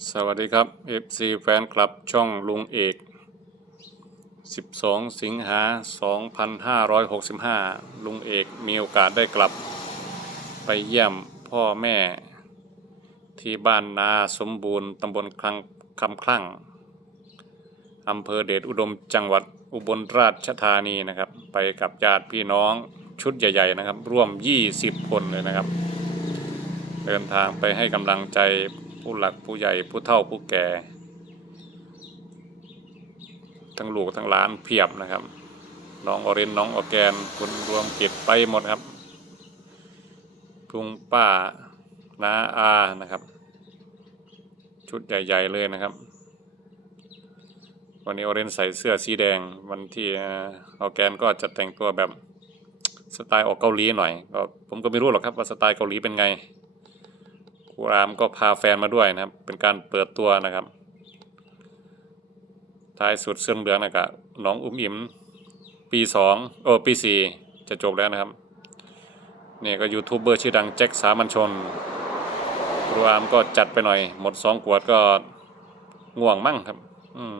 สวัสดีครับ FC แฟนคลับช่องลุงเอก 12 สิงหา 2565 ลุงเอกมีโอกาสได้กลับ ไปเยี่ยมพ่อแม่ ที่บ้านนาสมบูรณ์ตำบลคลังคำคลั่งอำเภอเดชอุดมจังหวัดอุบลราชธานีนะครับ ไปกับญาติพี่น้องชุดใหญ่ ๆ นะครับ ร่วม 20 คนเลยนะครับ เดินทางไปให้กำลังใจ ผู้หลักผู้ใหญ่ผู้เฒ่าผู้แก่ ทั้งลูกทั้งหลานเพียบนะครับ น้องออเรนน้องออแกนคุณรวมเกิจไปหมดครับพุงป้าน้าอานะครับ ชุดใหญ่ ๆ เลยนะครับ วันนี้ออเรนใส่เสื้อสีแดงวันที่ออแกนก็จะแต่งตัวแบบสไตล์ออกเกาหลีหน่อยก็ผมก็ไม่รู้หรอกครับว่าสไตล์เกาหลีเป็นไง ครูรามก็พาแฟนมาด้วยนะครับ เป็นการเปิดตัวนะครับ ท้ายสุดเสื้อเหลืองนะครับน้องอุ้มอิมปีสองโอ้ปีสี่จะจบแล้วนะครับนี่ก็ยูทูบเบอร์ชื่อดังแจ็คสามัญชนครูรามก็จัดไปหน่อย หมดสองขวดก็ง่วงมั่งครับ อืม